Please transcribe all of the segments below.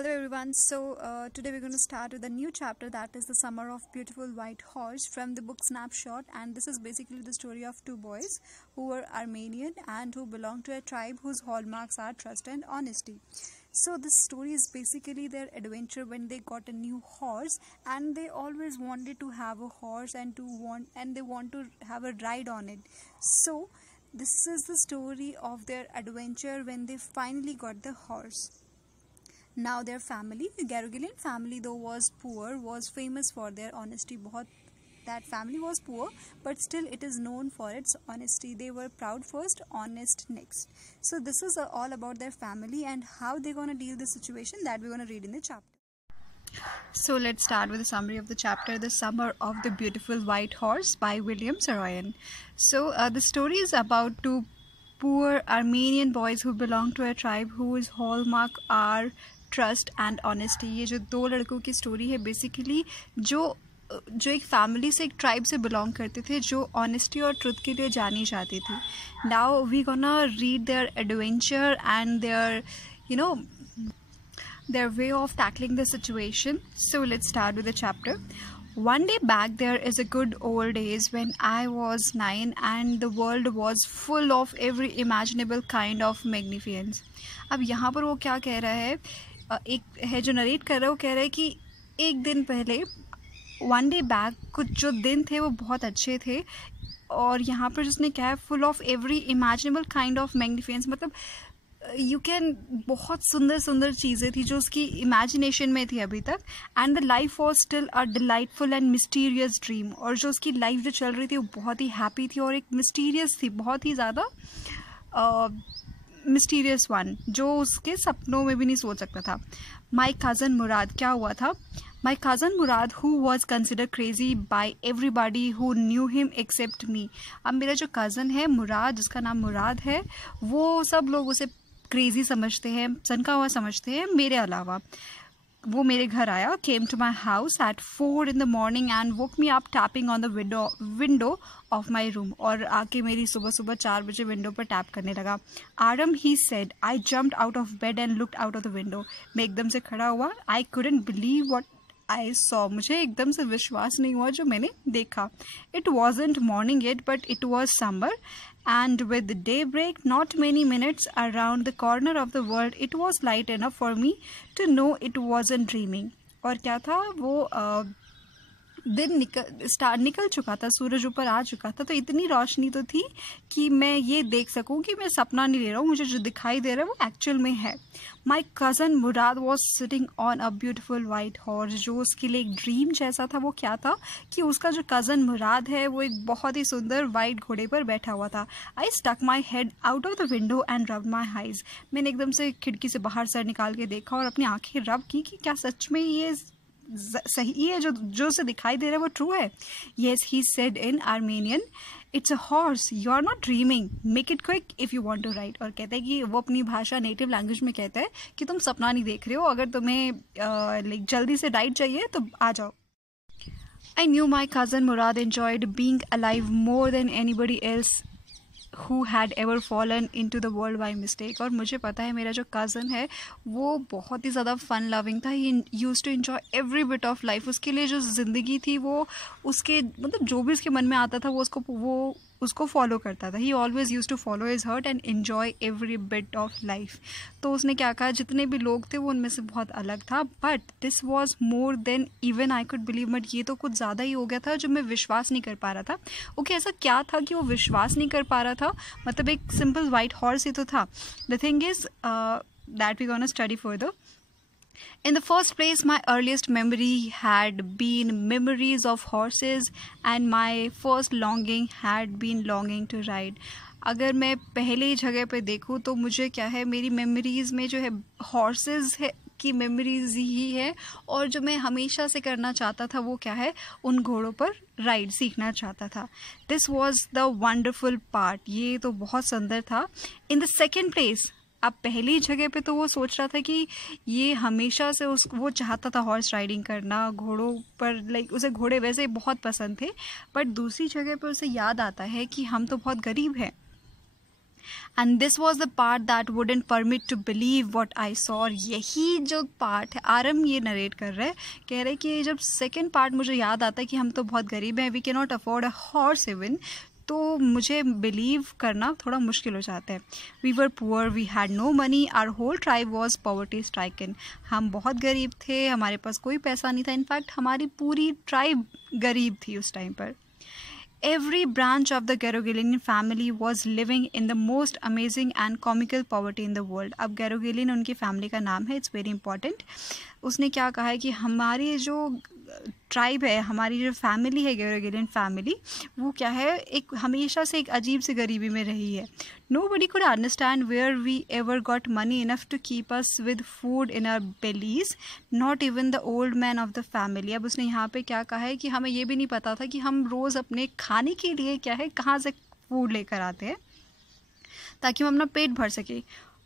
Hello everyone. Today we're going to start with a new chapter, that is the Summer of Beautiful White Horse from the book Snapshot. And this is basically the story of two boys who were Armenian and who belong to a tribe whose hallmarks are trust and honesty. So this story is basically their adventure when they got a new horse, and they always wanted to have a horse and they want to have a ride on it. So this is the story of their adventure when they finally got the horse. Now their family, the Garogilian family, though was poor, was famous for their honesty. That family was poor, but still it is known for its honesty. They were proud first, honest next. So this is all about their family and how they're going to deal the situation that we're going to read in the chapter. So let's start with a summary of the chapter, The Summer of the Beautiful White Horse by William Saroyan. So the story is about two poor Armenian boys who belong to a tribe whose hallmark are trust and honesty. ये जो दो लड़कों की story है basically जो एक family से, एक ट्राइब से बिलोंग करते थे, जो ऑनेस्टी और ट्रुथ के लिए जानी जाती थी. Now we gonna read their adventure and their way of tackling the situation. So let's start with the chapter. One day back, there is a good old days when I was 9 and the world was full of every imaginable kind of magnificence. अब यहाँ पर वो क्या कह रहा है, एक है जो नरेट कर रहा है, वो कह रहा है कि एक दिन पहले, वन डे बैक, कुछ जो दिन थे वो बहुत अच्छे थे. और यहाँ पर जिसने क्या है, full of every imaginable kind of magnificence, मतलब यू कैन, बहुत सुंदर सुंदर चीज़ें थी जो उसकी इमेजिनेशन में थी अभी तक. And the life was still a delightful and mysterious dream. और जो उसकी लाइफ जो चल रही थी वो बहुत ही हैप्पी थी और एक मिस्टीरियस थी, बहुत ही ज़्यादा मिस्टीरियस वन, जो उसके सपनों में भी नहीं सोच सकता था. माई कज़न मुराद, क्या हुआ था? My cousin Mourad, who was consider crazy by everybody who knew him except me. अब मेरा जो कज़न है मुराद, जिसका नाम मुराद है, वो सब लोग उसे क्रेजी समझते हैं, सनका हुआ समझते हैं, मेरे अलावा. वो मेरे घर आया, came to my house at 4 in the morning and woke me up tapping on the window of my room. और आके मेरी सुबह सुबह 4 बजे विंडो पर टैप करने लगा. Aram, he said. I jumped out of bed and looked out of the window. मैं एकदम से खड़ा हुआ. I couldn't believe what I saw. मुझे एकदम से विश्वास नहीं हुआ जो मैंने देखा. It wasn't morning yet but it was summer. And with daybreak, not many minutes around the corner of the world, it was light enough for me to know it wasn't dreaming. और क्या था वो, दिन निकल चुका था, सूरज ऊपर आ चुका था, तो इतनी रोशनी तो थी कि मैं ये देख सकूं कि मैं सपना नहीं ले रहा हूँ, मुझे जो दिखाई दे रहा है वो एक्चुअल में है. My cousin Mourad was sitting on a beautiful white horse. जो उसके लिए एक ड्रीम जैसा था वो क्या था कि उसका जो कज़न मुराद है वो एक बहुत ही सुंदर वाइट घोड़े पर बैठा हुआ था. I stuck my head out of the window and rub my eyes. मैंने एकदम से खिड़की से बाहर सर निकाल के देखा और अपनी आंखें रब की कि क्या सच में ये सही है, जो उसे दिखाई दे रहा है वो ट्रू है. Yes, he said in Armenian, it's a horse, you are not dreaming, make it quick if you want to ride. और कहता है कि वो अपनी भाषा, नेटिव लैंग्वेज में कहता है कि तुम सपना नहीं देख रहे हो, अगर तुम्हें लाइक जल्दी से राइड चाहिए तो आ जाओ. I knew my cousin Murad enjoyed being alive more than anybody else who had ever fallen into the world by mistake. और मुझे पता है मेरा जो कज़न है वो बहुत ही ज़्यादा फन लविंग था. He use to enjoy every bit of life. उसके लिए जो ज़िंदगी थी वो उसके, मतलब जो भी उसके मन में आता था वो उसको फॉलो करता था. He always use to follow his heart and enjoy every bit of life. तो उसने क्या कहा, जितने भी लोग थे वो उनमें से बहुत अलग था, but this was more than even I could believe. But ये तो कुछ ज़्यादा ही हो गया था जो मैं विश्वास नहीं कर पा रहा था. ओके, ऐसा क्या था कि वो विश्वास नहीं कर पा रहा था? मतलब एक सिंपल वाइट हॉर्स ही तो था. The thing is that we gonna study further. In the first place, my earliest memory had been memories of horses and my first longing had been longing to ride. अगर मैं पहले जगह पे देखूँ तो मुझे क्या है, मेरी मेमोरीज़ में जो है हॉर्सेस है की मेमोरीज ही है, और जो मैं हमेशा से करना चाहता था वो क्या है, उन घोड़ों पर राइड सीखना चाहता था. This was the wonderful part. ये तो बहुत सुंदर था. इन द सेकेंड प्लेस, अब पहली जगह पे तो वो सोच रहा था कि ये हमेशा से वो चाहता था हॉर्स राइडिंग करना, घोड़ों पर, लाइक उसे घोड़े वैसे बहुत पसंद थे. बट दूसरी जगह पे उसे याद आता है कि हम तो बहुत गरीब हैं, and this was the part that wouldn't permit to believe what I saw. और यही जो पार्ट है, आरम ये नरेट कर रहे हैं, कह रहे कि जब सेकेंड पार्ट मुझे याद आता है कि हम तो बहुत गरीब हैं, we can not afford a horse even, तो मुझे बिलीव करना थोड़ा मुश्किल हो जाता है. We were poor, we had no money, our whole tribe was poverty stricken. हम बहुत गरीब थे, हमारे पास कोई पैसा नहीं था. इनफैक्ट हमारी पूरी ट्राइब गरीब थी उस टाइम पर. Every branch of the Garogilian family was living in the most amazing and comical poverty in the world. अब Garogilian उनकी फैमिली का नाम है, इट्स वेरी इंपॉर्टेंट. उसने क्या कहा है कि हमारी जो ट्राइब है, हमारी जो फैमिली है गैरोगिलियन फैमिली, वो क्या है, एक हमेशा से एक अजीब सी गरीबी में रही है. Nobody could understand where we ever got money enough to keep us with food in our bellies, not even the old man of the family. अब उसने यहाँ पे क्या कहा है कि हमें ये भी नहीं पता था कि हम रोज़ अपने खाने के लिए क्या है, कहाँ से फूड लेकर आते हैं ताकि हम अपना पेट भर सके.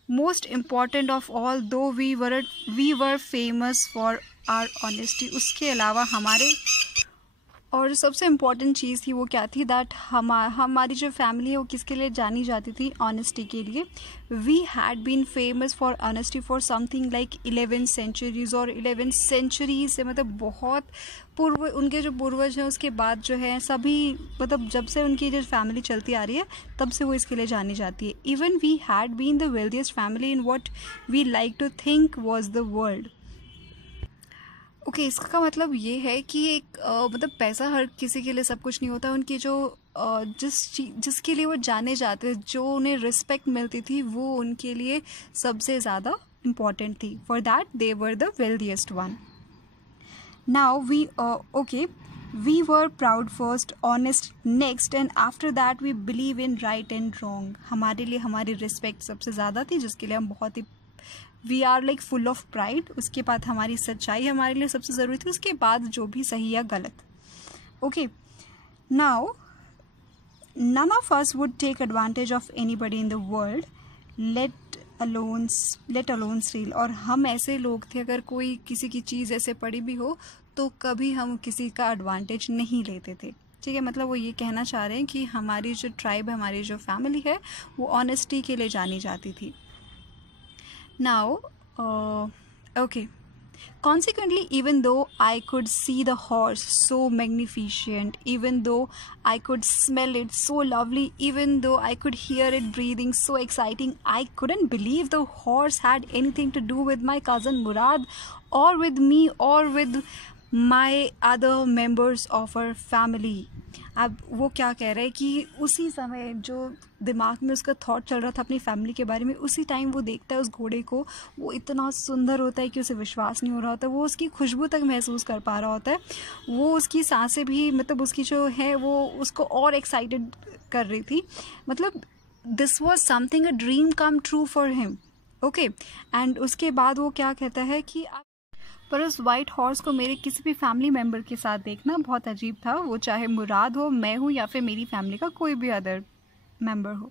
Most important of all, though we were famous for our honesty. उसके अलावा हमारे, और जो सबसे इम्पॉर्टेंट चीज़ थी वो क्या थी, दैट हमारी जो फैमिली है वो किसके लिए जानी जाती थी, ऑनेस्टी के लिए. We had been famous for honesty for something like 11 centuries, और 11 सेंचुरीज से मतलब बहुत पूर्व, उनके जो पूर्वज हैं उसके बाद जो है सभी, मतलब जब से उनकी जो फैमिली चलती आ रही है तब से वो इसके लिए जानी जाती है. Even we had been the wealthiest family in what we like to think was the world. Okay, इसका मतलब ये है कि एक मतलब पैसा हर किसी के लिए सब कुछ नहीं होता. उनकी जो जिसके लिए वो जाने जाते, जो उन्हें रिस्पेक्ट मिलती थी, वो उनके लिए सबसे ज़्यादा इम्पॉर्टेंट थी. For that they were the wealthiest one. Now we were proud first, honest next, and after that we believe in right and wrong. हमारे लिए हमारी रिस्पेक्ट सबसे ज़्यादा थी, जिसके लिए हम बहुत ही, we are like full of pride. उसके बाद हमारी सच्चाई हमारे लिए सबसे ज़रूरी थी, उसके बाद जो भी सही या गलत. Okay, now none of us would take advantage of anybody in the world, let alone steal. और हम ऐसे लोग थे, अगर कोई किसी की चीज़ ऐसे पड़ी भी हो तो कभी हम किसी का एडवांटेज नहीं लेते थे. ठीक है, मतलब वो ये कहना चाह रहे हैं कि हमारी जो ट्राइब है, हमारी जो फैमिली है, वो ऑनेस्टी के लिए जानी जाती थी. Now okay. Consequently, even though I could see the horse so magnificent, even though I could smell it so lovely, even though I could hear it breathing so exciting, I couldn't believe the horse had anything to do with my cousin Murad, or with me, or with my other members of our family. अब वो क्या कह रहा है कि उसी समय जो दिमाग में उसका थॉट चल रहा था अपनी फैमिली के बारे में, उसी टाइम वो देखता है उस घोड़े को, वो इतना सुंदर होता है कि उसे विश्वास नहीं हो रहा होता. वो उसकी खुशबू तक महसूस कर पा रहा होता है, वो उसकी सांसें भी, मतलब उसकी जो है वो उसको और एक्साइटेड कर रही थी. मतलब this was something a dream come true for him. Okay, and उसके बाद वो क्या कहता है कि पर उस वाइट हॉर्स को मेरे किसी भी फैमिली मेम्बर के साथ देखना बहुत अजीब था, वो चाहे मुराद हो, मैं हूँ, या फिर मेरी फैमिली का कोई भी अदर मेम्बर हो.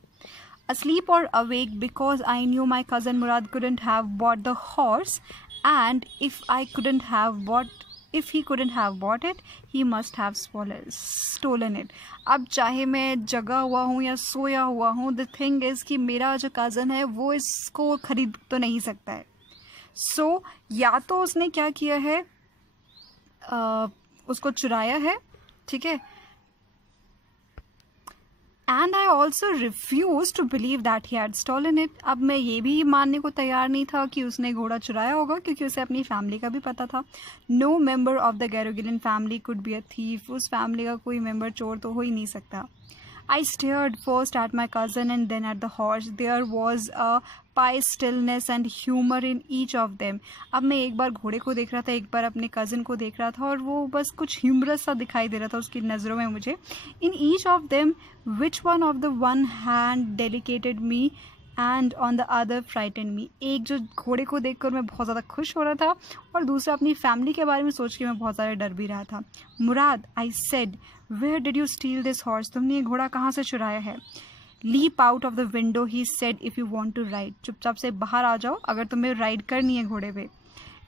Asleep or awake, because I knew my cousin Murad couldn't have bought the horse, and if he couldn't have bought it, he must have stolen it. अब चाहे मैं जगा हुआ हूँ या सोया हुआ हूँ, the thing is कि मेरा जो cousin है वो इसको खरीद तो नहीं सकता है. सो या तो उसने क्या किया है, उसको चुराया है. ठीक है, and I also refuse to believe that he had stolen it. अब मैं ये भी मानने को तैयार नहीं था कि उसने घोड़ा चुराया होगा, क्योंकि उसे अपनी फैमिली का भी पता था. No member of the Garoghlanian family could be a thief. उस फैमिली का कोई मेंबर चोर तो हो ही नहीं सकता. I stared first at my cousin and then at the horse. There was a pious stillness and humor in each of them. अब मैं एक बार घोड़े को देख रहा था, एक बार अपने कज़न को देख रहा था, और वो बस कुछ ह्यूमरस सा दिखाई दे रहा था उसकी नज़रों में मुझे. In each of them, which one of the one hand delicated me and on the other frightened me. एक जो घोड़े को देखकर मैं बहुत ज़्यादा खुश हो रहा था, और दूसरा अपनी फैमिली के बारे में सोच के मैं बहुत ज़्यादा डर भी रहा था. मुराद, I said, where did you steal this horse? तुमने ये घोड़ा कहाँ से चुराया है? Leap out of the window, he said, if you want to ride. चुपचाप से बाहर आ जाओ अगर तुम्हें राइड करनी है घोड़े पे.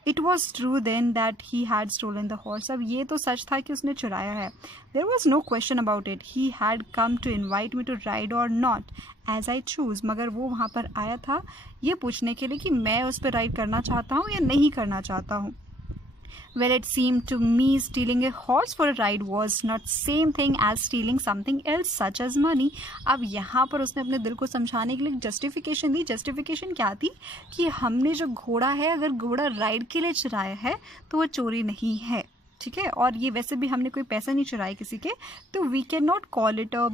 It was true then that he had stolen the horse. अब ये तो सच था कि उसने चुराया है. There was no question about it. He had come to invite me to ride or not, as I choose. मगर वो वहाँ पर आया था ये पूछने के लिए कि मैं उस पर राइड करना चाहता हूँ या नहीं करना चाहता हूँ. Well, it seemed to me stealing a horse for a ride was not same thing as stealing something else such as money. अब यहाँ पर उसने अपने दिल को समझाने के लिए जस्टिफिकेशन दी. जस्टिफिकेशन क्या थी कि हमने जो घोड़ा है, अगर घोड़ा राइड के लिए चुराया है तो वो चोरी नहीं है, ठीक है. और ये वैसे भी हमने कोई पैसा नहीं चुराए किसी के, तो we can not call it a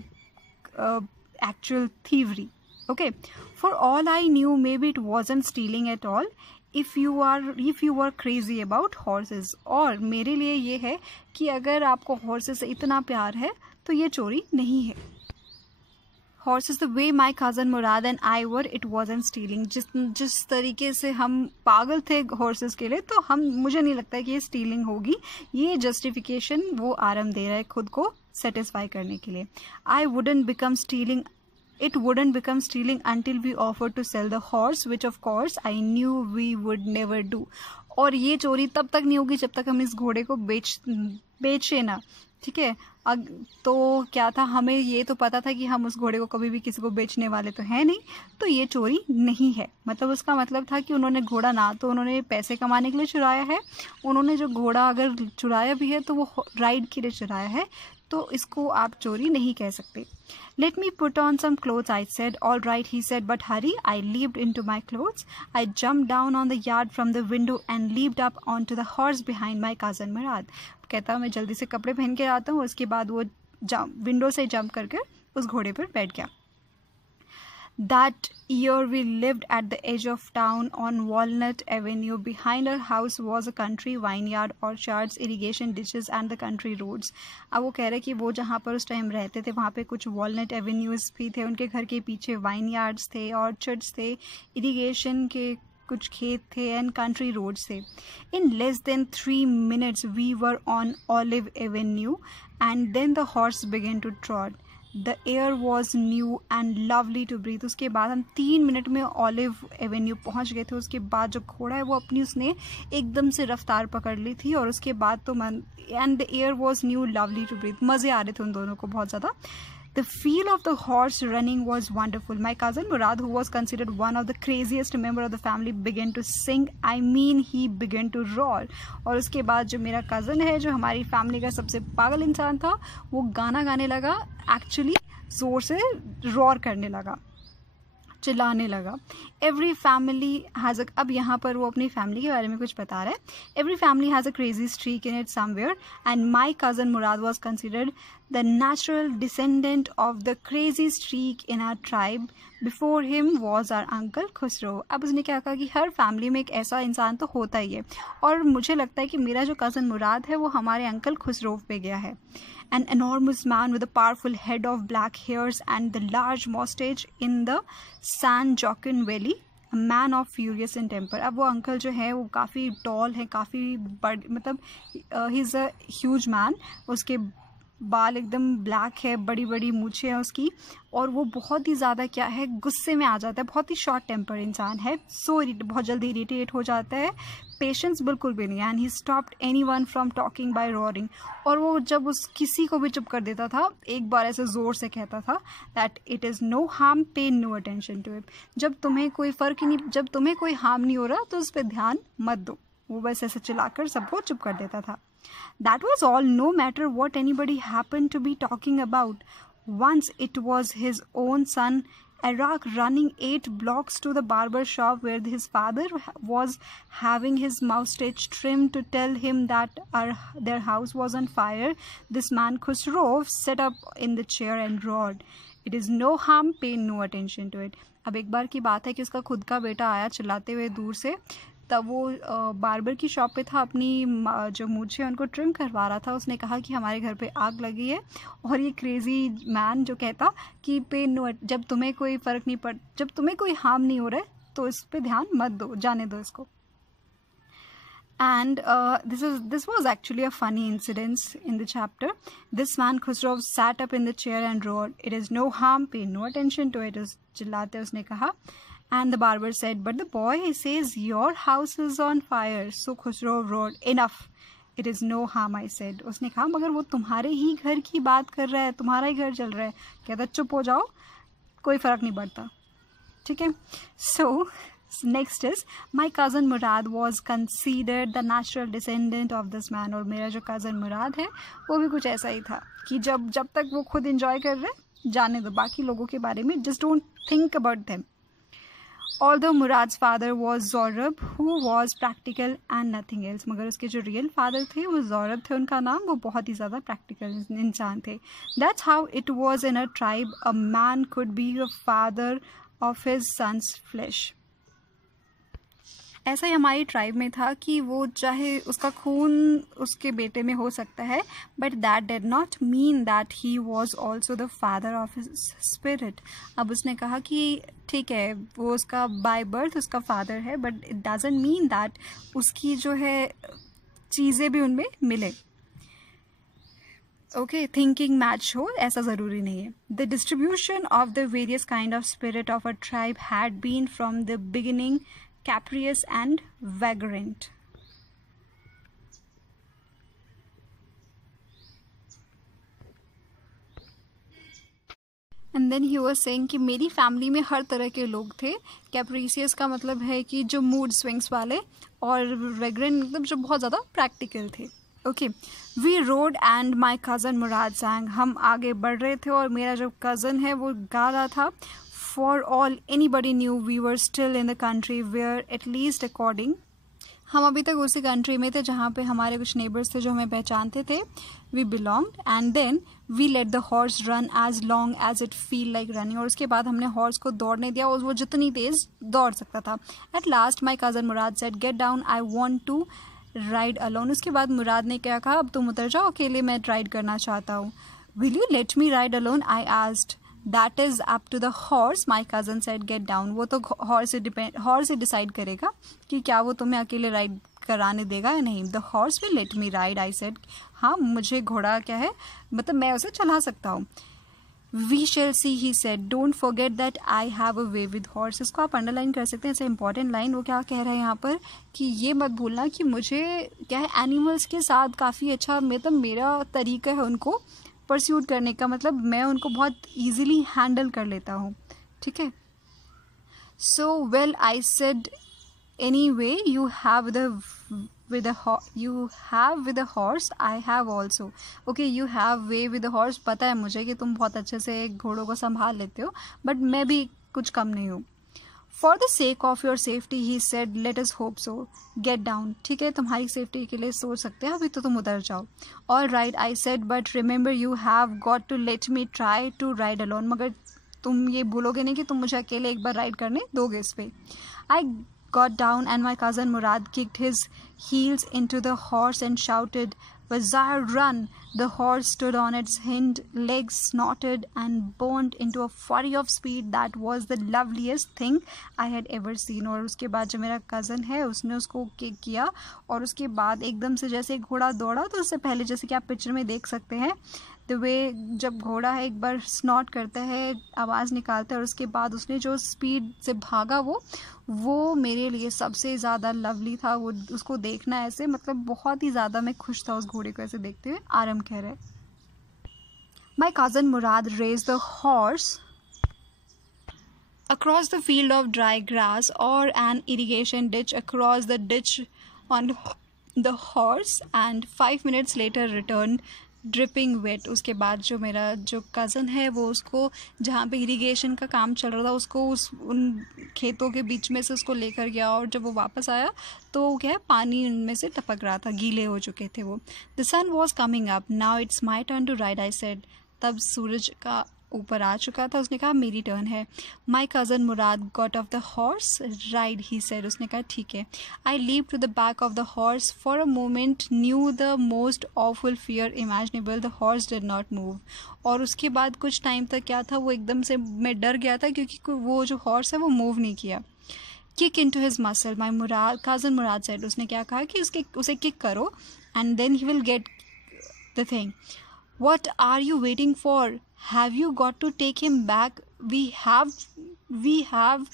actual thievery. Okay, for all I knew maybe it wasn't stealing at all if you were crazy about horses. और मेरे लिए ये है कि अगर आपको horses से इतना प्यार है तो ये चोरी नहीं है. Horses the way my cousin Murad and I were, it wasn't stealing. जिस तरीके से हम पागल थे horses के लिए, तो मुझे नहीं लगता है कि ये stealing होगी. ये justification वो आराम दे रहा है खुद को satisfy करने के लिए. It wouldn't become stealing until we offered to sell the horse, which of course I knew we would never do. और ये चोरी तब तक नहीं होगी जब तक हम इस घोड़े को बेचे ना, ठीक है. तो क्या था, हमें ये तो पता था कि हम उस घोड़े को कभी भी किसी को बेचने वाले तो है नहीं, तो ये चोरी नहीं है. मतलब उसका मतलब था कि उन्होंने घोड़ा ना तो उन्होंने पैसे कमाने के लिए चुराया है, उन्होंने जो घोड़ा अगर चुराया भी है तो वो राइड के लिए चुराया है, तो इसको आप चोरी नहीं कह सकते. Let me put on some clothes, I said. All right, he said, but hurry. I leaped into my clothes. I jumped down on the yard from the window and leaped up onto the horse behind my cousin Murad. कहता मैं जल्दी से कपड़े पहन के आता हूँ, उसके बाद वो विंडो से जंप करके उस घोड़े पर बैठ गया. That year we lived at the edge of town on Walnut Avenue. Behind our house was a country vineyard, orchards, irrigation ditches and the country roads. अब वो कह रहे कि वो जहाँ पर उस टाइम रहते थे वहाँ पे कुछ वॉलनट एवेन्यूज़ भी थे, उनके घर के पीछे वाइनयार्ड्स थे, ऑर्चर्ड्स थे, इरिगेशन के कुछ खेत थे एंड कंट्री रोड्स थे. In less than 3 minutes we were on Olive Avenue and then the horse began to trot. The air was new and lovely to breathe. उसके बाद हम 3 मिनट में ऑलिव एवेन्यू पहुंच गए थे. उसके बाद जो घोड़ा है वो अपनी उसने एकदम से रफ्तार पकड़ ली थी, और उसके बाद तो and the air was new lovely to breathe. मज़े आ रहे थे उन दोनों को बहुत ज़्यादा. The feel of the horse running was wonderful. My cousin Murad, who was considered one of the craziest member of the family, began to sing. I mean, he began to roar. और उसके बाद जो मेरा cousin है, जो हमारी family का सबसे पागल इंसान था, वो गाना गाने लगा. Actually, जोर से roar करने लगा, चिल्लाने लगा. एवरी फैमिली हैज़ अब यहाँ पर वो अपनी फैमिली के बारे में कुछ बता रहा है. Every family has a crazy streak in it somewhere and my cousin Mourad was considered the natural descendant of the crazy streak in our tribe. Before him was our uncle Khosrove. अब उसने क्या कहा कि हर family में एक ऐसा इंसान तो होता ही है, और मुझे लगता है कि मेरा जो कज़न मुराद है वो हमारे अंकल खुसरो पे गया है. An enormous man with a powerful head of black hairs and the large mustache in the San Joaquin Valley, a man of furious in temper. अब वो अंकल जो है वो काफ़ी टॉल है, काफ़ी बड़, मतलब he is a huge man. उसके बाल एकदम ब्लैक है, बड़ी बड़ी मूछें हैं उसकी, और वो बहुत ही ज़्यादा क्या है, गुस्से में आ जाता है. बहुत ही शॉर्ट टेम्पर इंसान है. बहुत जल्दी इरिटेट हो जाता है, पेशेंस बिल्कुल भी नहीं. And he stopped anyone from talking by roaring. और वो जब उस किसी को भी चुप कर देता था, एक बार ऐसे ज़ोर से कहता था that it is no harm, pay no attention to it. जब तुम्हें कोई फ़र्क ही नहीं, जब तुम्हें कोई हार्म नहीं हो रहा तो उस पर ध्यान मत दो. वो बस ऐसे चिल्लाकर सबको चुप कर देता था. That was all, no matter what anybody happened to be talking about. Once it was his own son, Iraq, running 8 blocks to the barber shop where his father was having his mustache trimmed to tell him that their house was on fire. This man Khusro sat up in the chair and roared, "It is no harm, pay no attention to it." अब एक बार की बात है कि उसका खुद का बेटा आया चिल्लाते हुए दूर से. तब वो बार्बर की शॉप पे था, अपनी जो मूछें उनको ट्रिम करवा रहा था. उसने कहा कि हमारे घर पे आग लगी है, और ये क्रेजी मैन जो कहता कि पे नो, जब तुम्हें कोई फ़र्क नहीं पड़, जब तुम्हें कोई हार्म नहीं हो रहा है तो इस पे ध्यान मत दो, जाने दो इसको. And this was actually a funny incident in the chapter. This man Khusro sat up in the chair and roared, "It is no harm, pay no attention to it." चिल्लाते उसने कहा. And the barber said, but the boy says your house is on fire. So Khusro roared, enough. It is no harm, I said. उसने कहा मगर वो तुम्हारे ही घर की बात कर रहा है, तुम्हारा ही घर चल रहा है. कहता चुप हो जाओ, कोई फ़र्क नहीं पड़ता. ठीक है. So next is, my cousin Murad was considered the natural descendant of this man. और मेरा जो cousin Murad है वो भी कुछ ऐसा ही था कि जब तक वो खुद enjoy कर रहे हैं, जाने दो बाकी लोगों के बारे में, just don't think about them. Although Murad's father was Zorab, who was practical and nothing else. मगर उसके जो real father थे वो Zorab थे उनका नाम, वो बहुत ही ज़्यादा practical इंसान थे. That's how it was in a tribe. A man could be a father of his son's flesh. ऐसा ही हमारी ट्राइब में था कि वो चाहे उसका खून उसके बेटे में हो सकता है, but that did not mean that he was also the father of his spirit. अब उसने कहा कि ठीक है वो उसका बाय बर्थ उसका फादर है, but it doesn't mean that उसकी जो है चीज़ें भी उनमें मिले. ओके, थिंकिंग मैच हो ऐसा ज़रूरी नहीं है. The distribution of the various kind of spirit of a tribe had been from the beginning capricious and vagrant. And then he was saying कि मेरी फैमिली में हर तरह के लोग थे. कैप्रीसियस का मतलब है कि जो मूड स्विंग्स वाले, और वेग्रेंट मतलब जो बहुत ज़्यादा प्रैक्टिकल थे. Okay, we rode and my cousin Mourad sang. हम आगे बढ़ रहे थे और मेरा जो कज़न है वो गा रहा था. For all anybody knew, we were still in the country where, at least according, हम अभी तक उसी कंट्री में थे जहाँ पे हमारे कुछ नेबर्स थे जो हमें पहचानते थे. We belonged, and then we let the horse run as long as it feel like running. और उसके बाद हमने हॉर्स को दौड़ने दिया और वो जितनी तेज़ दौड़ सकता था. At last my cousin Murad said, get down, I want to ride alone. उसके बाद मुराद ने क्या कहा, अब तुम उतर जाओ, अकेले मैं राइड करना चाहता हूँ. Will you let me ride alone? I asked. That is up to the horse, my cousin said. Get down. वो तो हॉर्स से डिसाइड करेगा कि क्या वो तुम्हें अकेले राइड कराने देगा या नहीं. The horse will let me ride, I said. हाँ, मुझे घोड़ा क्या है, मतलब मैं उसे चला सकता हूँ. We shall see, he said. Don't forget that I have a way with horse. इसको आप अंडरलाइन कर सकते हैं, ऐसे इंपॉर्टेंट लाइन. वो क्या कह रहे हैं यहाँ पर कि ये मत भूलना कि मुझे क्या है एनिमल्स के साथ काफ़ी अच्छा मतलब मेरा तरीका है उनको परस्यूट करने का, मतलब मैं उनको बहुत ईजिली हैंडल कर लेता हूँ. ठीक है. So well I said any way you have with a horse, I have also. Okay, you have way with a horse. पता है मुझे कि तुम बहुत अच्छे से घोड़ों को संभाल लेते हो, बट मैं भी कुछ कम नहीं हूँ. For the sake of your safety, he said, let us hope so. Get down. ठीक है, तुम्हारी सेफ्टी के लिए सोच सकते हैं, अभी तो तुम उतर जाओ. All right, I said, but remember you have got to let me try to ride alone. मगर तुम ये भूलोगे नहीं कि तुम मुझे अकेले एक बार राइड करने दोगे इस पे. I got down and my cousin Murad kicked his heels into the horse and shouted, Wazar, run! The horse stood on its hind legs, snorted and burned into a flurry of speed that was the loveliest thing I had ever seen. और उसके बाद जो मेरा cousin है उसने उसको kick किया और उसके बाद एकदम से जैसे घोड़ा दौड़ा, तो उससे पहले जैसे कि आप पिक्चर में देख सकते हैं द वे जब घोड़ा है एक बार स्नॉट करता है, आवाज़ निकालता है, और उसके बाद उसने जो स्पीड से भागा वो मेरे लिए सबसे ज़्यादा लवली था. वो उसको देखना ऐसे मतलब बहुत ही ज़्यादा मैं खुश था उस घोड़े को ऐसे देखते हुए. आरम कह रहे, my cousin Mourad raced the horse across the field of dry grass or an irrigation ditch, across the ditch on the horse, and 5 minutes later returned dripping wet. उसके बाद जो मेरा जो कज़न है वो उसको जहाँ पे इरिगेशन का काम चल रहा था उसको उन खेतों के बीच में से उसको लेकर गया, और जब वो वापस आया तो क्या है पानी उनमें से टपक रहा था, गीले हो चुके थे वो. The sun was coming up, now it's my turn to ride, I said. तब सूरज का ऊपर आ चुका था, उसने कहा मेरी टर्न है. My cousin Mourad got off the horse, ride, he said. उसने कहा ठीक है. I leap to the back of the horse, for a moment knew the most awful fear imaginable, the horse did not move. और उसके बाद कुछ time तक क्या था, वो एकदम से मैं डर गया था क्योंकि वो जो हॉर्स है वो मूव नहीं किया. Kick in to his muscle, my cousin Mourad said. उसने क्या कहा कि उसे किक करो and then he will get the thing. What are you waiting for? Have you got to take him back? We have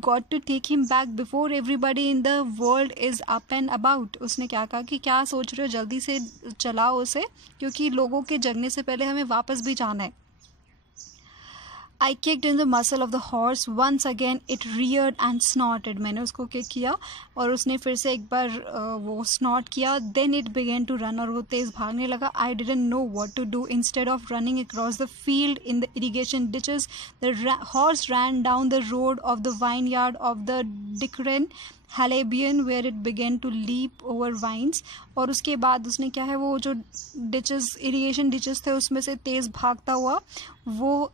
got to take him back before everybody in the world is up and about. उसने क्या कहा कि क्या सोच रहे हो, जल्दी से चलाओ उसे, क्योंकि लोगों के जगने से पहले हमें वापस भी जाना है. I kicked in the muscle of the horse. Once again it reared and snorted. मैंने उसको किक किया और उसने फिर से एक बार वो snort किया. Then it began to run, और वो तेज़ भागने लगा. I didn't know what to do. Instead of running across the field in the irrigation ditches, the horse ran down the road of the vineyard of the Dickeran Halabian, where it began to leap over vines. और उसके बाद उसने क्या है, वो जो ditches, irrigation ditches थे उसमें से तेज़ भागता हुआ वो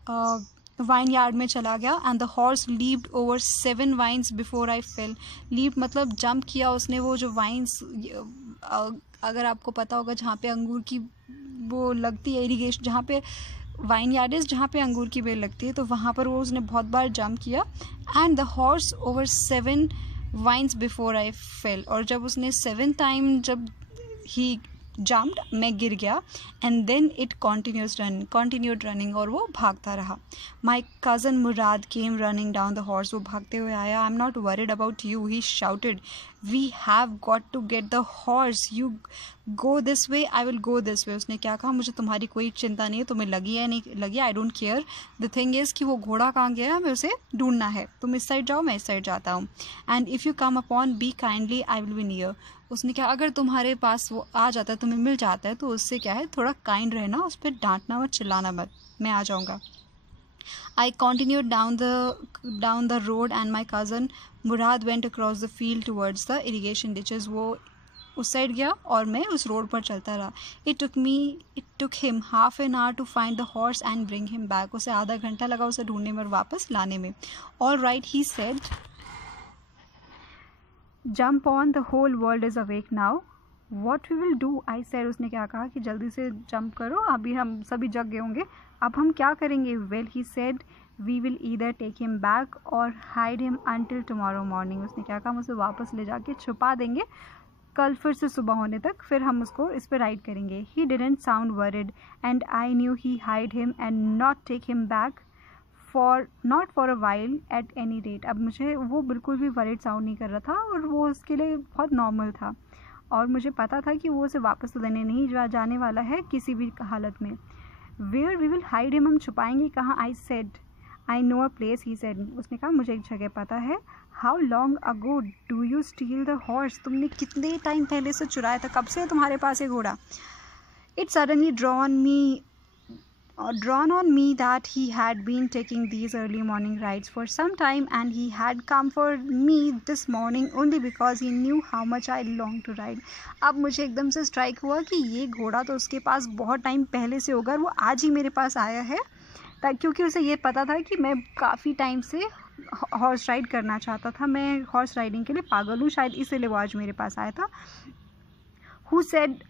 वाइन यार्ड में चला गया. And the horse leaped over 7 vines before I fell. Leap मतलब जंप किया उसने वो जो वाइन्स, अगर आपको पता होगा जहाँ पे अंगूर की वो लगती है इरिगेशन, जहाँ पे वाइन यार्ड है जहाँ पे अंगूर की बेल लगती है, तो वहाँ पर वो उसने बहुत बार जंप किया. And the horse over 7 vines before I fell. और जब उसने 7 टाइम जब ही jumped, मैं गिर गया. And then it continued running, और वो भागता रहा. माई cousin Murad came running down the horse. वो भागते हुए आया. I am not worried about you, he shouted. We have got to get the horse. You go this way, I will go this way. उसने क्या कहा, मुझे तुम्हारी कोई चिंता नहीं है, तुम्हें लगी है नहीं लगी, I don't care. The thing is कि वो घोड़ा कहाँ गया, हमें उसे ढूंढना है. तुम इस साइड जाओ, मैं इस साइड जाता हूँ. And if you come upon be kindly, I will be near. उसने क्या, अगर तुम्हारे पास वो आ जाता है, तुम्हें मिल जाता है, तो उससे क्या है, थोड़ा काइंड रहना, उस पर डांटना मत, चिल्लाना मत, मैं आ जाऊँगा. I continued down the road and my cousin Murad went across the field towards the irrigation ditches. वो उस साइड गया और मैं उस रोड पर चलता रहा. It took him half an hour to find the horse and bring him back. उसे आधा घंटा लगा उसे ढूंढने में और वापस लाने में. All right, he said. Jump on, the whole world is awake now. What we will do, I said. उसने क्या कहा कि जल्दी से जंप करो, अभी हम सभी जग गए होंगे, अब हम क्या करेंगे. Well, he said, we will either take him back or hide him until tomorrow morning. उसने क्या कहा, हम उसे वापस ले जाके छुपा देंगे, कल फिर से सुबह होने तक फिर हम उसको इस पर राइड करेंगे. He didn't sound worried and I knew he hide him and not take him back not for a while at any rate. अब मुझे वो बिल्कुल भी वरीड साउंड नहीं कर रहा था और वो उसके लिए बहुत नॉर्मल था, और मुझे पता था कि वो उसे वापस तो देने नहीं जाने वाला है किसी भी हालत में. Where we will hide him, हम छुपाएंगे कहाँ. I said, I know a place. He said, उसने कहा मुझे एक जगह पता है. How long ago do you steal the horse, तुमने कितने टाइम पहले से चुराया था, कब से तुम्हारे पास ये घोड़ा. It suddenly drawn on me that he had been taking these early morning rides for some time, and he had come for me this morning only because he knew how much I longed to ride. अब मुझे एकदम से strike हुआ कि ये घोड़ा तो उसके पास बहुत टाइम पहले से होगा, वो आज ही मेरे पास आया है, क्योंकि उसे ये पता था कि मैं काफ़ी टाइम से हॉर्स राइड करना चाहता था, मैं हॉर्स राइडिंग के लिए पागल हूँ, शायद इसीलिए वो आज मेरे पास आया था. Who said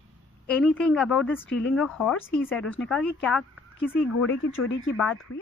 anything about the stealing a horse? He said, उसने कहा कि क्या किसी घोड़े की चोरी की बात हुई.